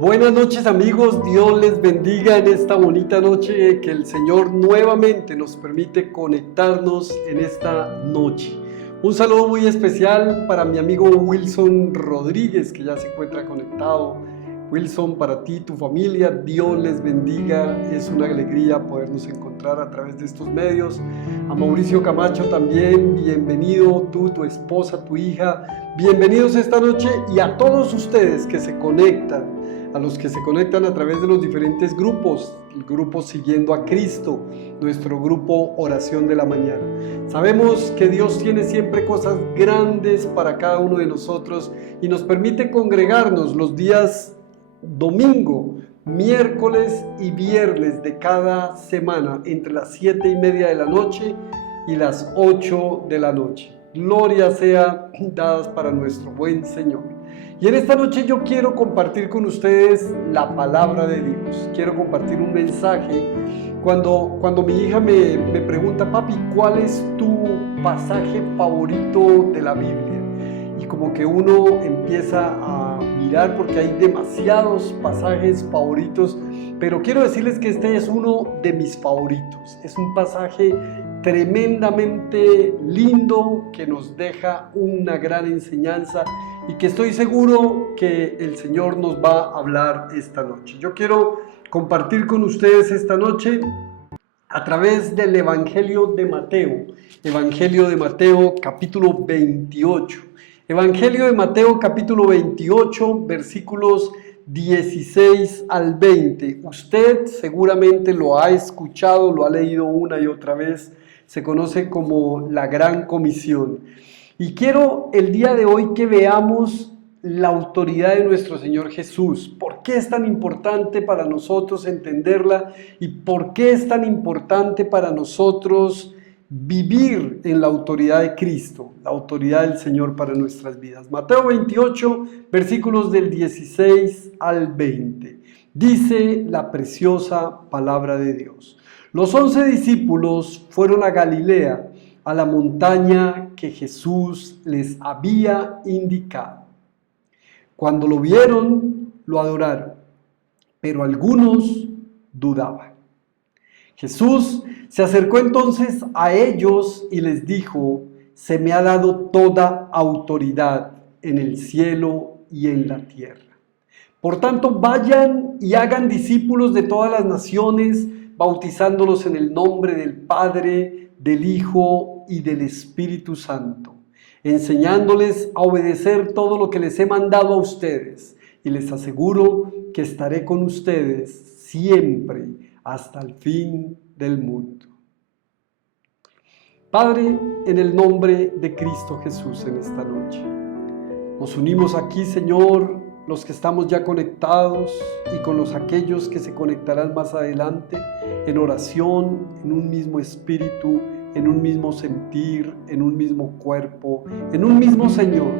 Buenas noches amigos, Dios les bendiga en esta bonita noche que el Señor nuevamente nos permite conectarnos en esta noche. Un saludo muy especial para mi amigo Wilson Rodríguez, que ya se encuentra conectado. Wilson, para ti y tu familia, Dios les bendiga, es una alegría podernos encontrar a través de estos medios. A Mauricio Camacho también, bienvenido, tú, tu esposa, tu hija, bienvenidos esta noche, y a todos ustedes que se conectan, a los que se conectan a través de los diferentes grupos, el grupo Siguiendo a Cristo, nuestro grupo Oración de la Mañana. Sabemos que Dios tiene siempre cosas grandes para cada uno de nosotros y nos permite congregarnos los días domingo, miércoles y viernes de cada semana entre las 7:30 de la noche y las 8 de la noche. Gloria sea dadas para nuestro buen Señor. Y en esta noche yo quiero compartir con ustedes la palabra de Dios. Quiero compartir un mensaje. Cuando mi hija me pregunta, papi, ¿cuál es tu pasaje favorito de la Biblia? Y como que uno empieza a mirar porque hay demasiados pasajes favoritos, pero quiero decirles que este es uno de mis favoritos. Es un pasaje tremendamente lindo que nos deja una gran enseñanza y que estoy seguro que el Señor nos va a hablar esta noche. Yo quiero compartir con ustedes esta noche a través del Evangelio de Mateo capítulo 28. Evangelio de Mateo capítulo 28, versículos 16 al 20. Usted seguramente lo ha escuchado, lo ha leído una y otra vez. Se conoce como la Gran Comisión. Y quiero el día de hoy que veamos la autoridad de nuestro Señor Jesús. ¿Por qué es tan importante para nosotros entenderla? ¿Y por qué es tan importante para nosotros vivir en la autoridad de Cristo, la autoridad del Señor para nuestras vidas? Mateo 28, versículos del 16 al 20. Dice la preciosa palabra de Dios. Los 11 discípulos fueron a Galilea, a la montaña que Jesús les había indicado. Cuando lo vieron, lo adoraron, pero algunos dudaban. Jesús se acercó entonces a ellos y les dijo: se me ha dado toda autoridad en el cielo y en la tierra. Por tanto, vayan y hagan discípulos de todas las naciones, bautizándolos en el nombre del Padre, del Hijo y del Espíritu Santo, enseñándoles a obedecer todo lo que les he mandado a ustedes, y les aseguro que estaré con ustedes siempre hasta el fin del mundo. Padre, en el nombre de Cristo Jesús en esta noche, nos unimos aquí, Señor, los que estamos ya conectados y con aquellos que se conectarán más adelante, en oración, en un mismo espíritu, en un mismo sentir, en un mismo cuerpo, en un mismo Señor,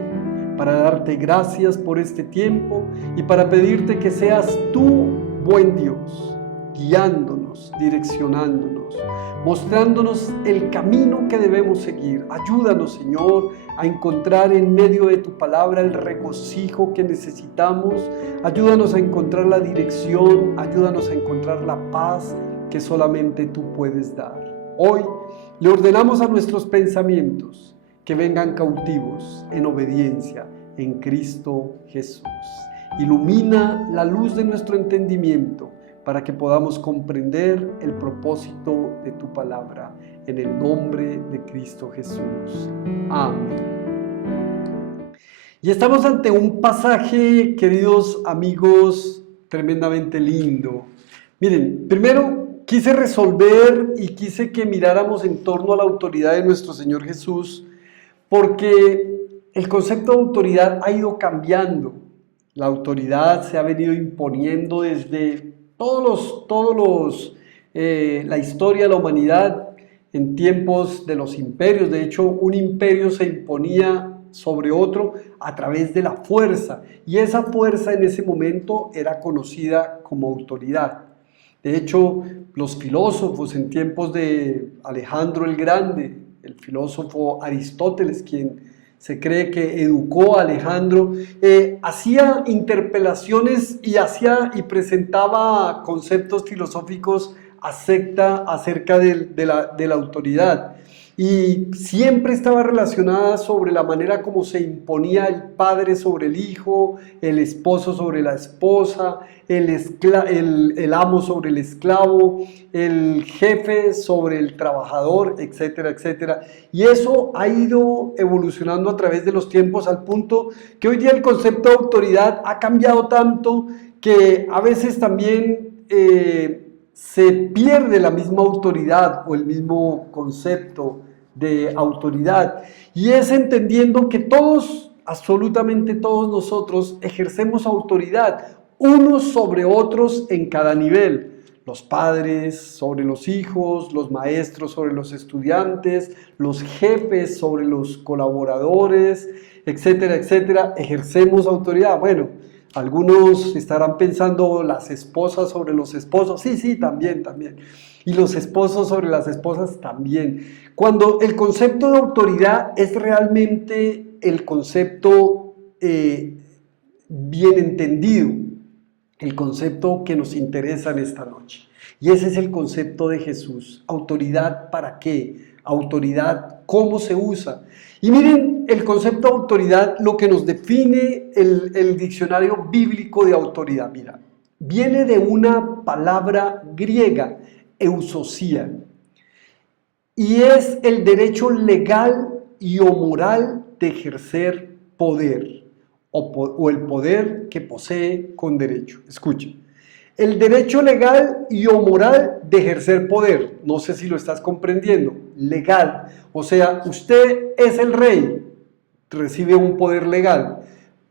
para darte gracias por este tiempo y para pedirte que seas tú, buen Dios, guiándonos, direccionándonos, mostrándonos el camino que debemos seguir. Ayúdanos, Señor, a encontrar en medio de tu palabra el regocijo que necesitamos. Ayúdanos a encontrar la dirección, ayúdanos a encontrar la paz que solamente tú puedes dar. Hoy le ordenamos a nuestros pensamientos que vengan cautivos en obediencia en Cristo Jesús. Ilumina la luz de nuestro entendimiento para que podamos comprender el propósito de tu palabra. En el nombre de Cristo Jesús. Amén. Y estamos ante un pasaje, queridos amigos, tremendamente lindo. Miren, primero quise resolver y quise que miráramos en torno a la autoridad de nuestro Señor Jesús, porque el concepto de autoridad ha ido cambiando. La autoridad se ha venido imponiendo desde la historia de la humanidad, en tiempos de los imperios. De hecho, un imperio se imponía sobre otro a través de la fuerza, y esa fuerza en ese momento era conocida como autoridad. De hecho, los filósofos en tiempos de Alejandro el Grande, el filósofo Aristóteles, quien se cree que educó a Alejandro, hacía interpelaciones y presentaba conceptos filosóficos acerca de la autoridad. Y siempre estaba relacionada sobre la manera como se imponía el padre sobre el hijo, el esposo sobre la esposa, el amo sobre el esclavo, el jefe sobre el trabajador, etcétera, etcétera. Y eso ha ido evolucionando a través de los tiempos al punto que hoy día el concepto de autoridad ha cambiado tanto que a veces también se pierde la misma autoridad o el mismo concepto de autoridad, y es entendiendo que todos, absolutamente todos nosotros, ejercemos autoridad unos sobre otros en cada nivel. Los padres sobre los hijos, los maestros sobre los estudiantes, los jefes sobre los colaboradores, etcétera, etcétera. Ejercemos autoridad. Bueno, algunos estarán pensando las esposas sobre los esposos. Sí, también. Y los esposos sobre las esposas también. Cuando el concepto de autoridad es realmente el concepto bien entendido, el concepto que nos interesa en esta noche. Y ese es el concepto de Jesús. ¿Autoridad para qué? Autoridad, ¿cómo se usa? Y miren, el concepto de autoridad, lo que nos define el diccionario bíblico de autoridad, mira, viene de una palabra griega, eusosía, y es el derecho legal y o moral de ejercer poder, o el poder que posee con derecho. Escuchen, el derecho legal y o moral de ejercer poder, no sé si lo estás comprendiendo, legal, o sea, usted es el rey, recibe un poder legal,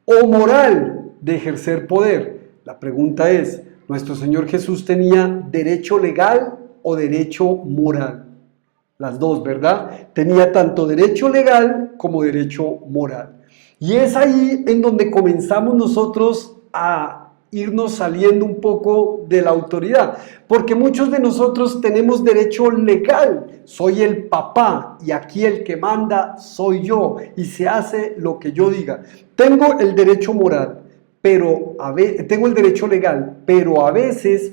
o moral de ejercer poder. La pregunta es, ¿nuestro Señor Jesús tenía derecho legal o derecho moral? Las dos, ¿verdad? Tenía tanto derecho legal como derecho moral. Y es ahí en donde comenzamos nosotros a irnos saliendo un poco de la autoridad, porque muchos de nosotros tenemos derecho legal. Soy el papá y aquí el que manda soy yo y se hace lo que yo diga. Tengo el derecho moral, tengo el derecho legal, pero a veces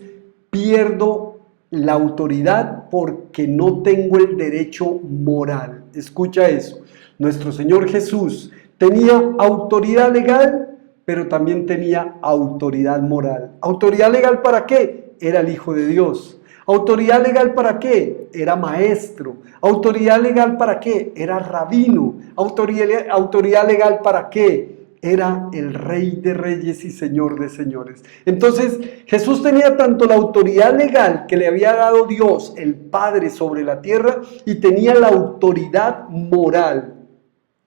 pierdo la autoridad porque no tengo el derecho moral. Escucha eso. Nuestro Señor Jesús tenía autoridad legal, pero también tenía autoridad moral. ¿Autoridad legal para qué? Era el Hijo de Dios. ¿Autoridad legal para qué? Era maestro. ¿Autoridad legal para qué? Era rabino. ¿Autoridad legal para qué? Era el Rey de Reyes y Señor de Señores. Entonces, Jesús tenía tanto la autoridad legal que le había dado Dios, el Padre, sobre la tierra, y tenía la autoridad moral,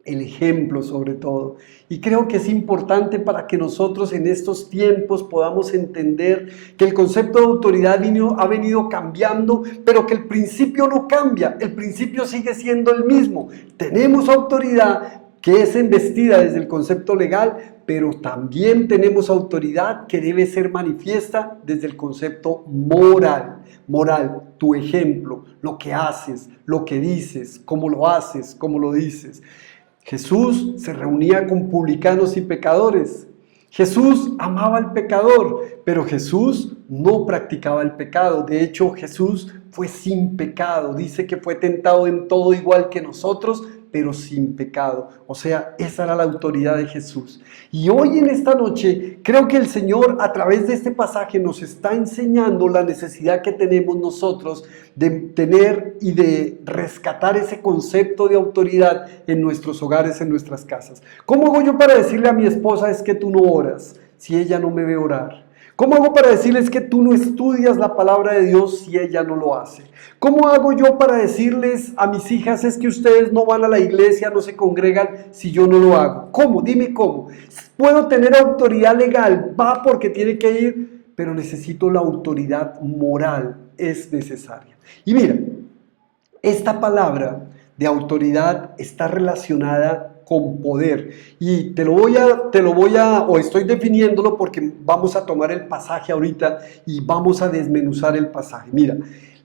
el ejemplo sobre todo. Y creo que es importante para que nosotros en estos tiempos podamos entender que el concepto de autoridad ha venido cambiando, pero que el principio no cambia, el principio sigue siendo el mismo. Tenemos autoridad que es embestida desde el concepto legal, pero también tenemos autoridad que debe ser manifiesta desde el concepto moral. Moral, tu ejemplo, lo que haces, lo que dices, cómo lo haces, cómo lo dices. Jesús se reunía con publicanos y pecadores. Jesús amaba al pecador, pero Jesús no practicaba el pecado. De hecho, Jesús fue sin pecado. Dice que fue tentado en todo igual que nosotros, pero sin pecado. O sea, esa era la autoridad de Jesús. Y hoy en esta noche, creo que el Señor a través de este pasaje nos está enseñando la necesidad que tenemos nosotros de tener y de rescatar ese concepto de autoridad en nuestros hogares, en nuestras casas. ¿Cómo hago yo para decirle a mi esposa es que tú no oras si ella no me ve orar? ¿Cómo hago para decirles que tú no estudias la palabra de Dios si ella no lo hace? ¿Cómo hago yo para decirles a mis hijas es que ustedes no van a la iglesia, no se congregan si yo no lo hago? ¿Cómo? Dime cómo. Puedo tener autoridad legal, va porque tiene que ir, pero necesito la autoridad moral, es necesaria. Y mira, esta palabra de autoridad está relacionada con poder. Y estoy definiéndolo porque vamos a tomar el pasaje ahorita y vamos a desmenuzar el pasaje. Mira,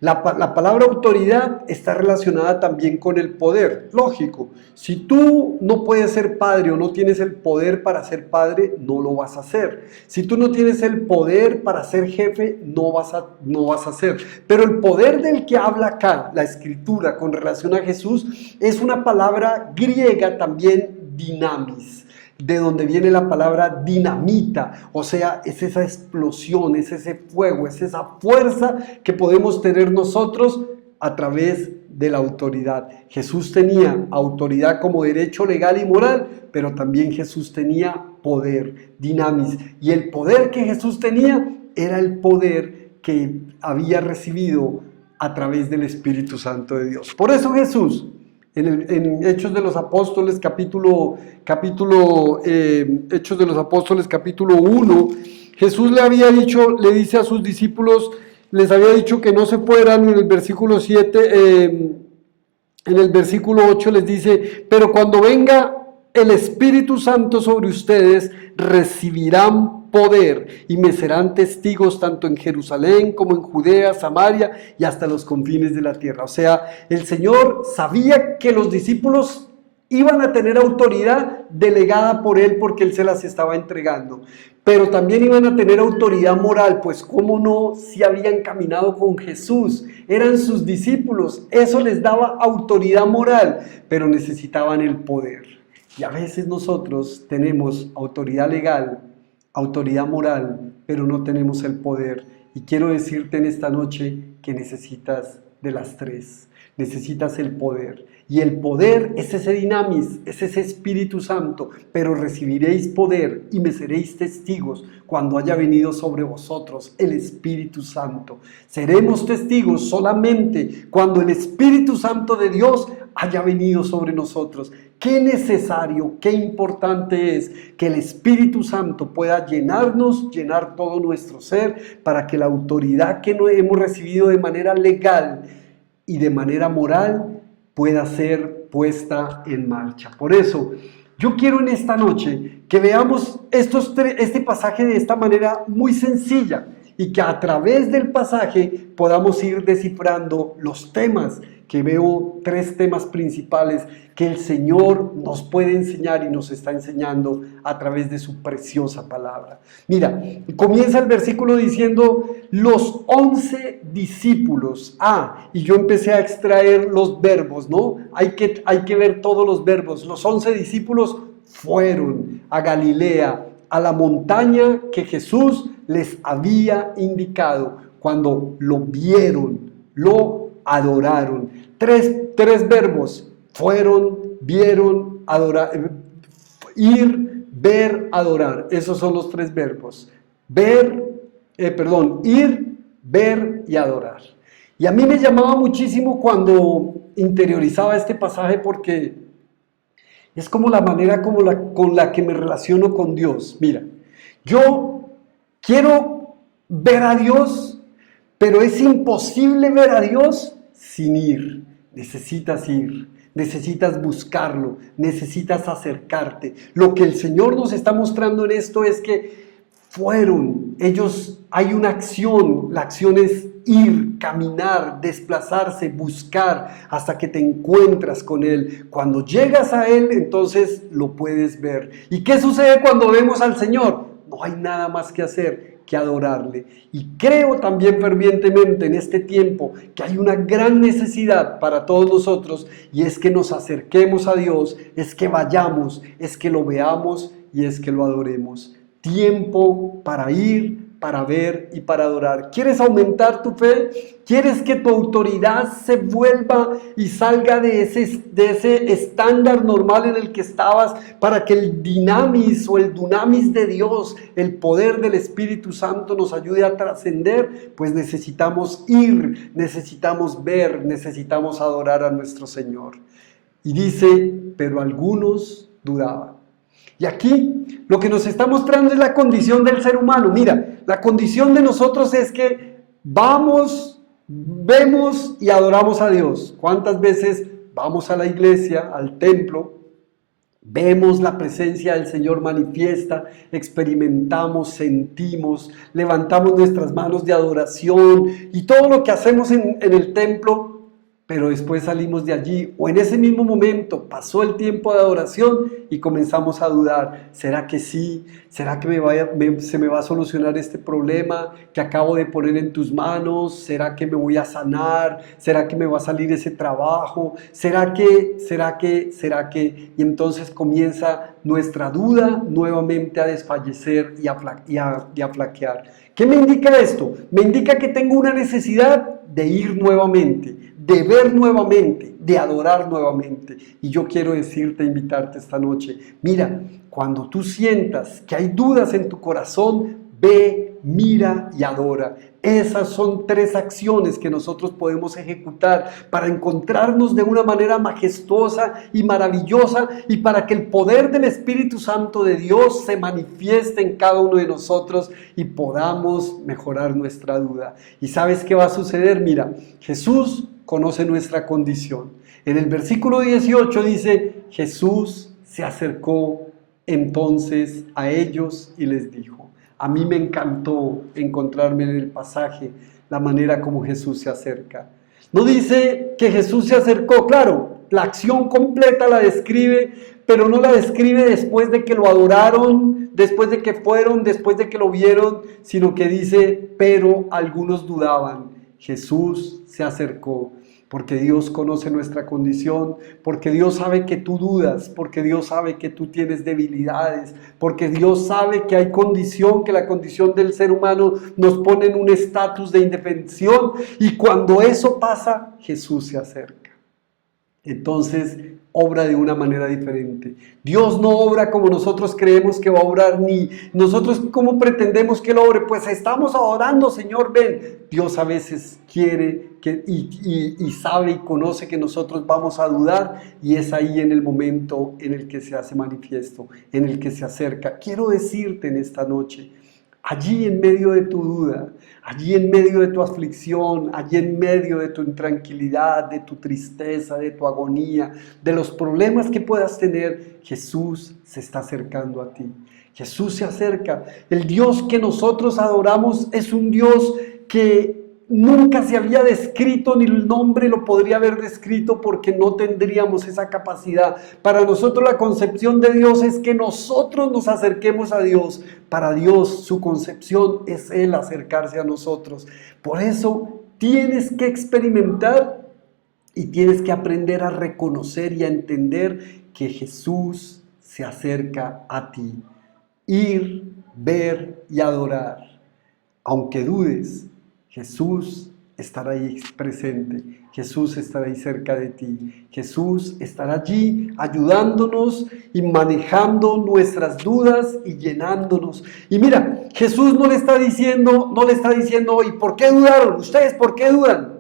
La palabra autoridad está relacionada también con el poder. Lógico, si tú no puedes ser padre o no tienes el poder para ser padre, no lo vas a hacer. Si tú no tienes el poder para ser jefe, no vas a hacer. Pero el poder del que habla acá la Escritura con relación a Jesús es una palabra griega también, dinamis, de donde viene la palabra dinamita, o sea, es esa explosión, es ese fuego, es esa fuerza que podemos tener nosotros a través de la autoridad. Jesús tenía autoridad como derecho legal y moral, pero también Jesús tenía poder, dinamis, y el poder que Jesús tenía era el poder que había recibido a través del Espíritu Santo de Dios. Por eso Jesús, en Hechos de los Apóstoles, Hechos de los Apóstoles, capítulo 1, Jesús le dice a sus discípulos, les había dicho que no se fueran. En el versículo 7, en el versículo 8 les dice, pero cuando venga el Espíritu Santo sobre ustedes, recibirán poder y me serán testigos tanto en Jerusalén como en Judea, Samaria y hasta los confines de la tierra. O sea, el Señor sabía que los discípulos iban a tener autoridad delegada por Él porque Él se las estaba entregando, pero también iban a tener autoridad moral, pues cómo no, si habían caminado con Jesús, eran sus discípulos, eso les daba autoridad moral, pero necesitaban el poder. Y a veces nosotros tenemos autoridad legal, autoridad moral, pero no tenemos el poder. Y quiero decirte en esta noche que necesitas de las tres. Necesitas el poder. Y el poder es ese dinamis, es ese Espíritu Santo. Pero recibiréis poder y me seréis testigos cuando haya venido sobre vosotros el Espíritu Santo. Seremos testigos solamente cuando el Espíritu Santo de Dios haya venido sobre nosotros. Qué necesario, qué importante es que el Espíritu Santo pueda llenarnos, llenar todo nuestro ser, para que la autoridad que hemos recibido de manera legal y de manera moral pueda ser puesta en marcha. Por eso, yo quiero en esta noche que veamos este pasaje de esta manera muy sencilla y que a través del pasaje podamos ir descifrando los temas, que veo 3 temas principales que el Señor nos puede enseñar y nos está enseñando a través de su preciosa palabra. Mira, comienza el versículo diciendo los 11 discípulos. Y yo empecé a extraer los verbos, ¿no? Hay que ver todos los verbos. Los 11 discípulos fueron a Galilea, a la montaña que Jesús les había indicado. Cuando lo vieron, lo adoraron. Tres verbos: fueron, vieron, adorar, ir, ver, adorar. Esos son los 3 verbos: ir, ver y adorar. Y a mí me llamaba muchísimo cuando interiorizaba este pasaje, porque es como la manera con la que me relaciono con Dios. Mira, yo quiero ver a Dios, pero es imposible ver a Dios sin ir. Necesitas ir, necesitas buscarlo, necesitas acercarte. Lo que el Señor nos está mostrando en esto es que hay una acción. La acción es ir, caminar, desplazarse, buscar hasta que te encuentras con Él. Cuando llegas a Él, entonces lo puedes ver. ¿Y qué sucede cuando vemos al Señor? No hay nada más que hacer que adorarle. Y creo también fervientemente en este tiempo que hay una gran necesidad para todos nosotros, y es que nos acerquemos a Dios, es que vayamos, es que lo veamos y es que lo adoremos. Tiempo para ir, para ver y para adorar. ¿Quieres aumentar tu fe? ¿Quieres que tu autoridad se vuelva y salga de ese estándar normal en el que estabas, para que el dinamis o el dunamis de Dios, el poder del Espíritu Santo, nos ayude a trascender? Pues necesitamos ir, necesitamos ver, necesitamos adorar a nuestro Señor. Y dice, pero algunos dudaban. Y aquí lo que nos está mostrando es la condición del ser humano. Mira, la condición de nosotros es que vamos, vemos y adoramos a Dios. ¿Cuántas veces vamos a la iglesia, al templo, Vemos la presencia del Señor manifiesta, experimentamos, sentimos, levantamos nuestras manos de adoración y todo lo que hacemos en el templo, pero después salimos de allí o en ese mismo momento pasó el tiempo de adoración y comenzamos a dudar. ¿Será que sí? ¿Será que se me va a solucionar este problema que acabo de poner en tus manos? ¿Será que me voy a sanar? ¿Será que me va a salir ese trabajo? ¿Será que? Y entonces comienza nuestra duda nuevamente a desfallecer y a flaquear. ¿Qué me indica esto? Me indica que tengo una necesidad de ir nuevamente, de ver nuevamente, de adorar nuevamente. Y yo quiero decirte, invitarte esta noche, mira, cuando tú sientas que hay dudas en tu corazón, ve, mira y adora. Esas son 3 acciones que nosotros podemos ejecutar para encontrarnos de una manera majestuosa y maravillosa y para que el poder del Espíritu Santo de Dios se manifieste en cada uno de nosotros y podamos mejorar nuestra duda. ¿Y sabes qué va a suceder? Mira, Jesús conoce nuestra condición. En el versículo 18 dice, Jesús se acercó entonces a ellos y les dijo. A mí me encantó encontrarme en el pasaje la manera como Jesús se acerca. No dice que Jesús se acercó, claro, la acción completa la describe, pero no la describe después de que lo adoraron, después de que fueron, después de que lo vieron, sino que dice, pero algunos dudaban. Jesús se acercó. Porque Dios conoce nuestra condición, porque Dios sabe que tú dudas, porque Dios sabe que tú tienes debilidades, porque Dios sabe que hay condición, que la condición del ser humano nos pone en un estatus de indefensión y cuando eso pasa, Jesús se acerca. Entonces, obra de una manera diferente. Dios no obra como nosotros creemos que va a obrar, ni nosotros como pretendemos que Él obre. Pues estamos adorando, Señor, ven. Dios a veces quiere y sabe y conoce que nosotros vamos a dudar y es ahí en el momento en el que se hace manifiesto, en el que se acerca. Quiero decirte en esta noche, allí en medio de tu duda, allí en medio de tu aflicción, allí en medio de tu intranquilidad, de tu tristeza, de tu agonía, de los problemas que puedas tener, Jesús se está acercando a ti. Jesús se acerca. El Dios que nosotros adoramos es un Dios que nunca se había descrito, ni el nombre lo podría haber descrito porque no tendríamos esa capacidad. Para nosotros la concepción de Dios es que nosotros nos acerquemos a Dios. Para Dios su concepción es Él acercarse a nosotros. Por eso tienes que experimentar y tienes que aprender a reconocer y a entender que Jesús se acerca a ti. Ir, ver y adorar. Aunque dudes, Jesús estará ahí presente, Jesús estará ahí cerca de ti, Jesús estará allí ayudándonos y manejando nuestras dudas y llenándonos. Y mira, Jesús no le está diciendo, ¿y por qué dudaron? ¿Ustedes por qué dudan?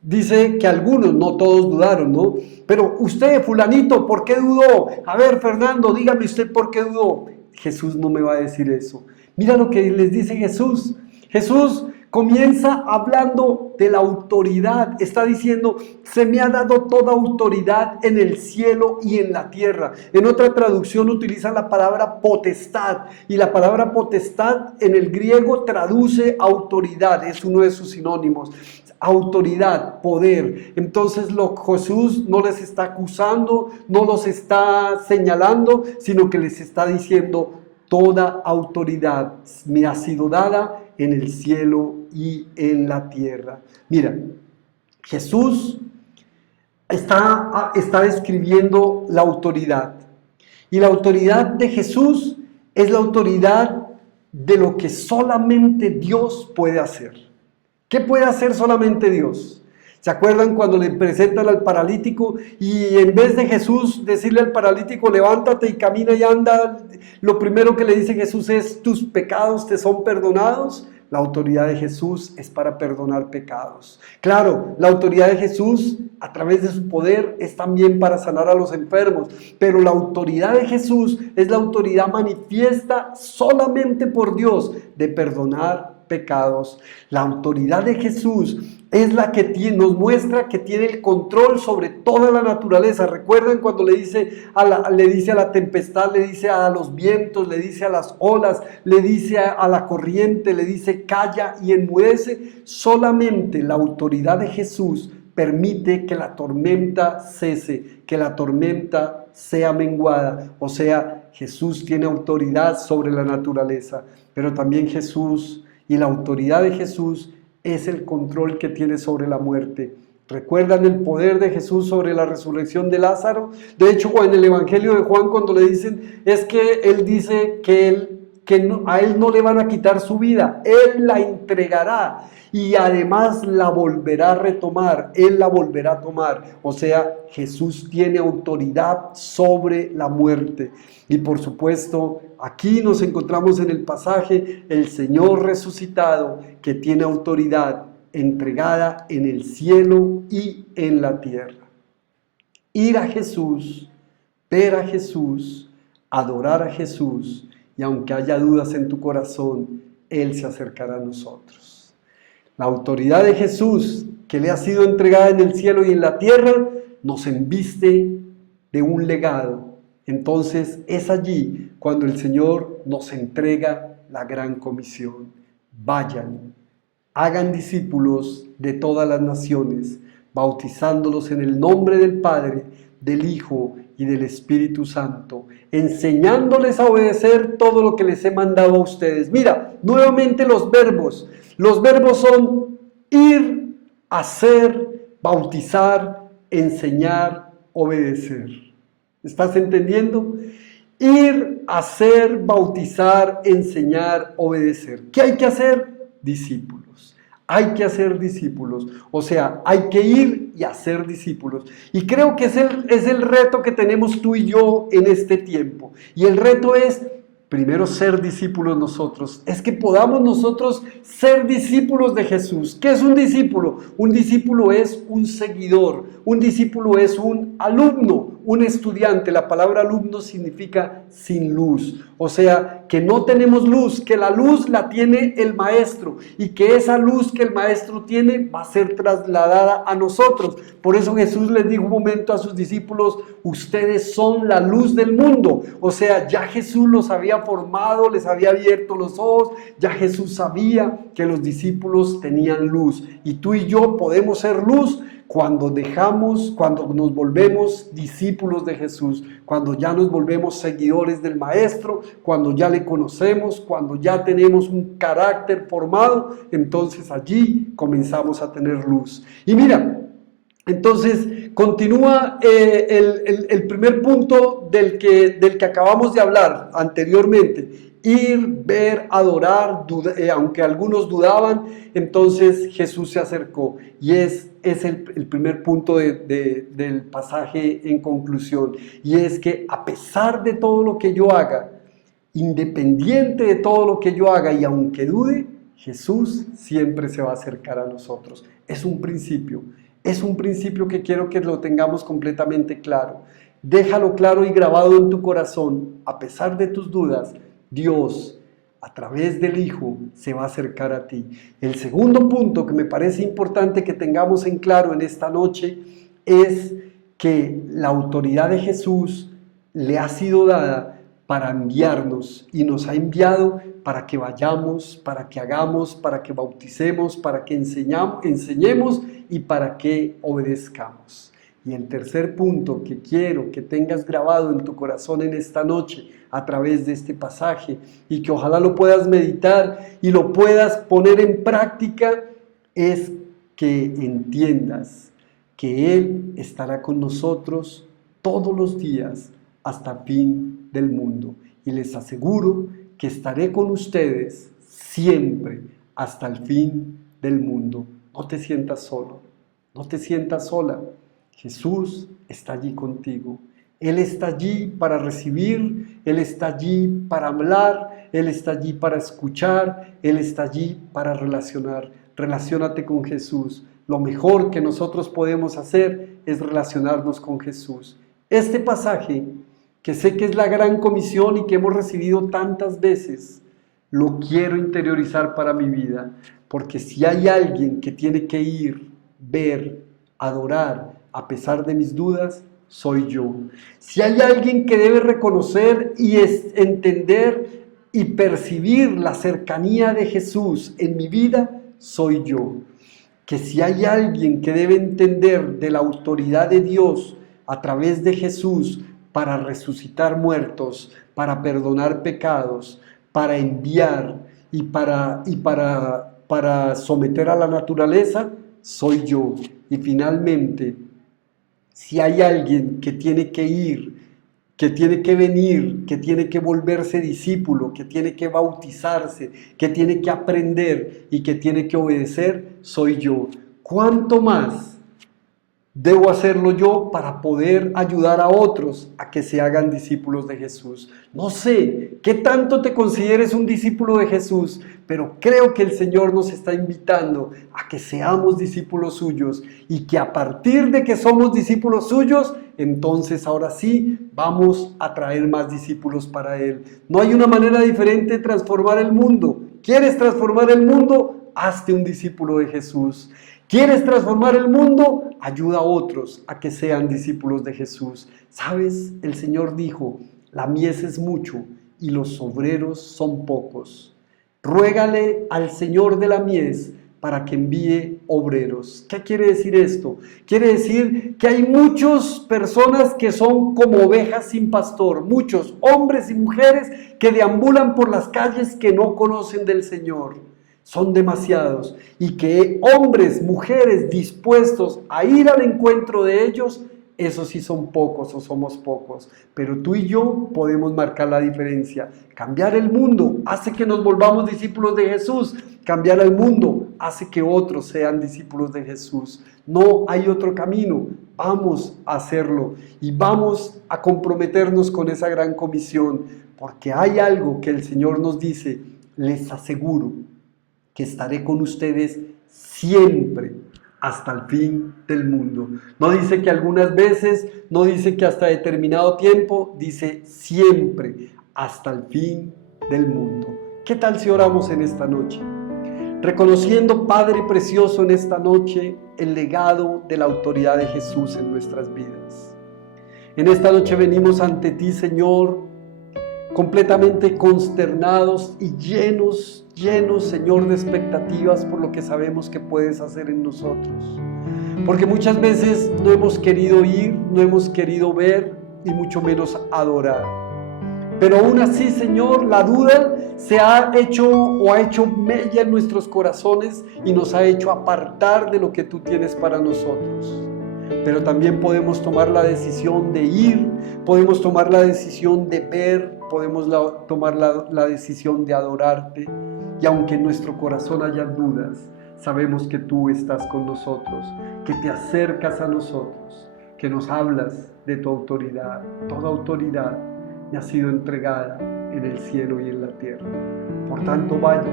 Dice que algunos, no todos dudaron, ¿no? Pero usted, fulanito, ¿por qué dudó? A ver, Fernando, dígame usted por qué dudó. Jesús no me va a decir eso. Mira lo que les dice Jesús. Jesús comienza hablando de la autoridad. Está diciendo, se me ha dado toda autoridad en el cielo y en la tierra. En otra traducción utiliza la palabra potestad. Y la palabra potestad en el griego traduce autoridad. Es uno de sus sinónimos. Autoridad, poder. Entonces Jesús no les está acusando, no los está señalando, sino que les está diciendo, toda autoridad me ha sido dada en el cielo y en la tierra. Mira, Jesús está describiendo la autoridad. Y la autoridad de Jesús es la autoridad de lo que solamente Dios puede hacer. ¿Qué puede hacer solamente Dios? ¿Se acuerdan cuando le presentan al paralítico y en vez de Jesús decirle al paralítico, levántate y camina y anda, lo primero que le dice Jesús es, tus pecados te son perdonados? La autoridad de Jesús es para perdonar pecados. Claro, la autoridad de Jesús a través de su poder es también para sanar a los enfermos, pero la autoridad de Jesús es la autoridad manifiesta solamente por Dios de perdonar pecados. La autoridad de Jesús es la que nos muestra que tiene el control sobre toda la naturaleza. ¿Recuerdan cuando le dice a la tempestad, le dice a los vientos, le dice a las olas, le dice a la corriente, le dice calla y enmudece? Solamente la autoridad de Jesús permite que la tormenta cese, que la tormenta sea menguada. O sea, Jesús tiene autoridad sobre la naturaleza, pero también Jesús y la autoridad de Jesús es el control que tiene sobre la muerte. ¿Recuerdan el poder de Jesús sobre la resurrección de Lázaro? De hecho, en el Evangelio de Juan, cuando le dicen, es que él dice que a él no le van a quitar su vida, él la entregará y además la volverá a retomar, él la volverá a tomar. O sea, Jesús tiene autoridad sobre la muerte. Y por supuesto, aquí nos encontramos en el pasaje, el Señor resucitado que tiene autoridad entregada en el cielo y en la tierra. Ir a Jesús, ver a Jesús, adorar a Jesús, y aunque haya dudas en tu corazón, Él se acercará a nosotros. La autoridad de Jesús, que le ha sido entregada en el cielo y en la tierra, nos embiste de un legado. Entonces es allí cuando el Señor nos entrega la gran comisión. Vayan, hagan discípulos de todas las naciones, bautizándolos en el nombre del Padre, del Hijo y del Espíritu Santo, enseñándoles a obedecer todo lo que les he mandado a ustedes. Mira, nuevamente los verbos. Los verbos son ir, hacer, bautizar, enseñar, obedecer. ¿Estás entendiendo? Ir, hacer, bautizar, enseñar, obedecer. ¿Qué hay que hacer? Discípulos. Hay que hacer discípulos. O sea, hay que ir y hacer discípulos. Y creo que es el reto que tenemos tú y yo en este tiempo. Y el reto es, primero, ser discípulos nosotros. Es que podamos nosotros ser discípulos de Jesús. ¿Qué es un discípulo? Un discípulo es un seguidor. Un discípulo es un alumno, un estudiante. La palabra alumno significa sin luz. O sea, que no tenemos luz, que la luz la tiene el maestro y que esa luz que el maestro tiene va a ser trasladada a nosotros. Por eso Jesús les dijo un momento a sus discípulos, ustedes son la luz del mundo. O sea, ya Jesús los había formado, les había abierto los ojos, ya Jesús sabía que los discípulos tenían luz. Y tú y yo podemos ser luz cuando nos volvemos discípulos de Jesús, cuando ya nos volvemos seguidores del Maestro, cuando ya le conocemos, cuando ya tenemos un carácter formado, entonces allí comenzamos a tener luz. Y mira, entonces continúa el primer punto del que acabamos de hablar anteriormente. Ir, ver, adorar, aunque algunos dudaban, entonces Jesús se acercó. Y es el primer punto del pasaje en conclusión. Y es que a pesar de todo lo que yo haga, independiente de todo lo que yo haga y aunque dude, Jesús siempre se va a acercar a nosotros. Es un principio que quiero que lo tengamos completamente claro. Déjalo claro y grabado en tu corazón. A pesar de tus dudas, Dios, a través del Hijo, se va a acercar a ti. El segundo punto que me parece importante que tengamos en claro en esta noche es que la autoridad de Jesús le ha sido dada para enviarnos y nos ha enviado para que vayamos, para que hagamos, para que bauticemos, para que enseñemos y para que obedezcamos. Y el tercer punto que quiero que tengas grabado en tu corazón en esta noche a través de este pasaje y que ojalá lo puedas meditar y lo puedas poner en práctica es que entiendas que Él estará con nosotros todos los días hasta fin del mundo. Y les aseguro que estaré con ustedes siempre hasta el fin del mundo. No te sientas solo, no te sientas sola. Jesús está allí contigo. Él está allí para recibir, Él está allí para hablar, Él está allí para escuchar, Él está allí para relacionar. Relaciónate con Jesús. Lo mejor que nosotros podemos hacer es relacionarnos con Jesús. Este pasaje, que sé que es la gran comisión y que hemos recibido tantas veces, lo quiero interiorizar para mi vida, porque si hay alguien que tiene que ir, ver, adorar, a pesar de mis dudas, soy yo. Si hay alguien que debe reconocer y entender y percibir la cercanía de Jesús en mi vida, soy yo. Que si hay alguien que debe entender de la autoridad de Dios a través de Jesús para resucitar muertos, para perdonar pecados, para enviar y para someter a la naturaleza, soy yo. Y finalmente, si hay alguien que tiene que ir, que tiene que venir, que tiene que volverse discípulo, que tiene que bautizarse, que tiene que aprender y que tiene que obedecer, soy yo. ¿Cuánto más debo hacerlo yo para poder ayudar a otros a que se hagan discípulos de Jesús? No sé qué tanto te consideres un discípulo de Jesús, pero creo que el Señor nos está invitando a que seamos discípulos suyos y que a partir de que somos discípulos suyos, entonces ahora sí vamos a traer más discípulos para Él. No hay una manera diferente de transformar el mundo. ¿Quieres transformar el mundo? Hazte un discípulo de Jesús. ¿Quieres transformar el mundo? Ayuda a otros a que sean discípulos de Jesús. ¿Sabes? El Señor dijo, la mies es mucho y los obreros son pocos. Ruégale al Señor de la mies para que envíe obreros. ¿Qué quiere decir esto? Quiere decir que hay muchas personas que son como ovejas sin pastor, muchos hombres y mujeres que deambulan por las calles que no conocen del Señor. Son demasiados, y que hombres, mujeres dispuestos a ir al encuentro de ellos, esos sí son pocos o somos pocos, pero tú y yo podemos marcar la diferencia. Cambiar el mundo hace que nos volvamos discípulos de Jesús. Cambiar el mundo hace que otros sean discípulos de Jesús. No hay otro camino. Vamos a hacerlo y vamos a comprometernos con esa gran comisión, porque hay algo que el Señor nos dice: les aseguro que estaré con ustedes siempre, hasta el fin del mundo. No dice que algunas veces, no dice que hasta determinado tiempo, dice siempre, hasta el fin del mundo. ¿Qué tal si oramos en esta noche? Reconociendo, Padre precioso, en esta noche el legado de la autoridad de Jesús en nuestras vidas. En esta noche venimos ante ti, Señor, completamente consternados y llenos, Señor, de expectativas por lo que sabemos que puedes hacer en nosotros. Porque muchas veces no hemos querido ir, no hemos querido ver y mucho menos adorar. Pero aún así, Señor, la duda se ha hecho mella en nuestros corazones y nos ha hecho apartar de lo que tú tienes para nosotros. Pero también podemos tomar la decisión de ir, podemos tomar la decisión de ver, podemos tomar la decisión de adorarte. Y aunque en nuestro corazón haya dudas, sabemos que tú estás con nosotros, que te acercas a nosotros, que nos hablas de tu autoridad. Toda autoridad me ha sido entregada en el cielo y en la tierra. Por tanto, vayan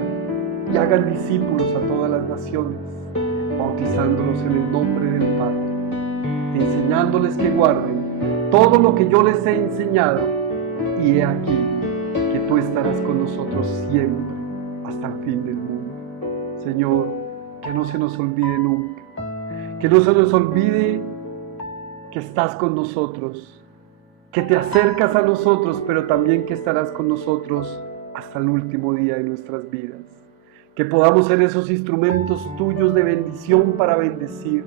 y hagan discípulos a todas las naciones, bautizándolos en el nombre del Padre, enseñándoles que guarden todo lo que yo les he enseñado, y he aquí que tú estarás con nosotros siempre, hasta el fin del mundo. Señor, que no se nos olvide nunca, que no se nos olvide que estás con nosotros, que te acercas a nosotros, pero también que estarás con nosotros hasta el último día de nuestras vidas. Que podamos ser esos instrumentos tuyos de bendición para bendecir,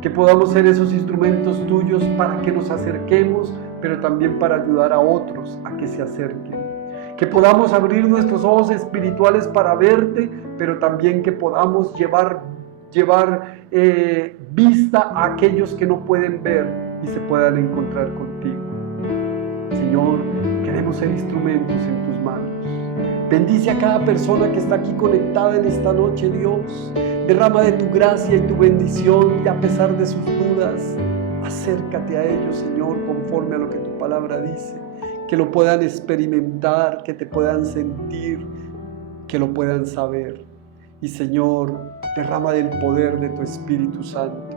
que podamos ser esos instrumentos tuyos para que nos acerquemos, pero también para ayudar a otros a que se acerquen. Que podamos abrir nuestros ojos espirituales para verte, pero también que podamos llevar vista a aquellos que no pueden ver y se puedan encontrar contigo. Señor, queremos ser instrumentos en tus manos. Bendice a cada persona que está aquí conectada en esta noche, Dios. Derrama de tu gracia y tu bendición, y a pesar de sus dudas, acércate a ellos, Señor, conforme a lo que tu palabra dice. Que lo puedan experimentar, que te puedan sentir, que lo puedan saber. Y Señor, derrama del poder de tu Espíritu Santo,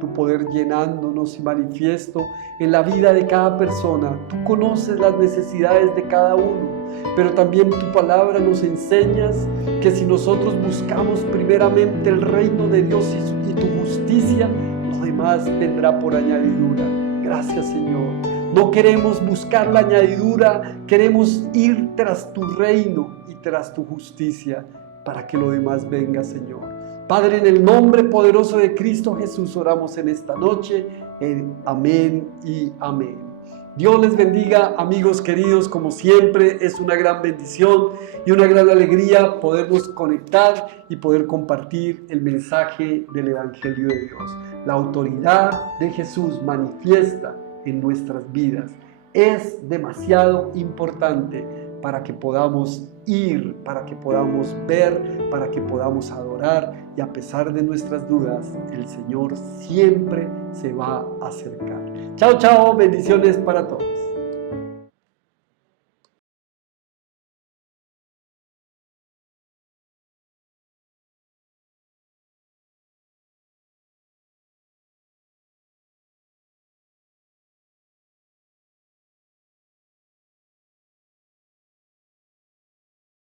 tu poder llenándonos y manifiesto en la vida de cada persona. Tú conoces las necesidades de cada uno, pero también tu palabra nos enseñas que si nosotros buscamos primeramente el reino de Dios y tu justicia, lo demás vendrá por añadidura. Gracias, Señor. No queremos buscar la añadidura, queremos ir tras tu reino y tras tu justicia para que lo demás venga, Señor. Padre, en el nombre poderoso de Cristo Jesús oramos en esta noche. Amén y amén. Dios les bendiga, amigos queridos. Como siempre, es una gran bendición y una gran alegría podernos conectar y poder compartir el mensaje del Evangelio de Dios. La autoridad de Jesús manifiesta en nuestras vidas es demasiado importante para que podamos ir, para que podamos ver, para que podamos adorar, y a pesar de nuestras dudas, el Señor siempre se va a acercar. Chao, chao, bendiciones para todos.